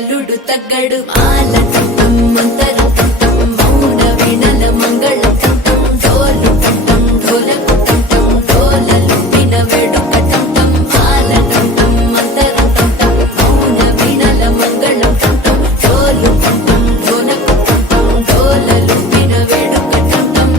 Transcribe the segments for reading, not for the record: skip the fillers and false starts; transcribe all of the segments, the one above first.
అల్లుడు తగ్గడు మాల టం మంతర టం మౌన వీణల మంగళ టం డోలు టం ఢోలకు టం డోలలు విన వేడుక టం మాల టం మంతర టం మౌన వీణల మంగళ టం డోలు టం ఢోలకు టం డోలలు విన వేడుక టం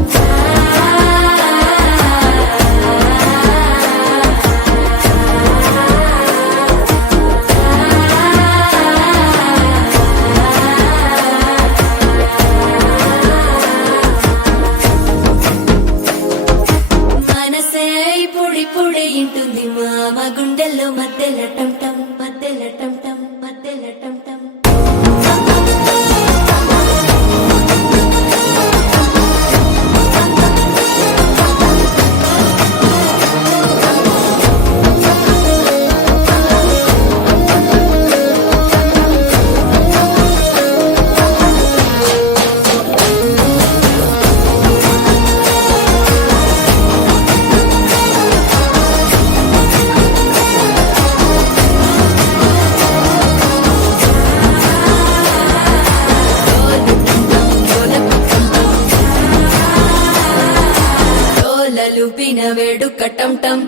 మనసే పొడి పొడి ఇంటుంది మామ గుండెల్లో మధ్యల టం టం మధ్యల టం టం మధ్యల టం టం డోలలు పిన వేడుక టం టం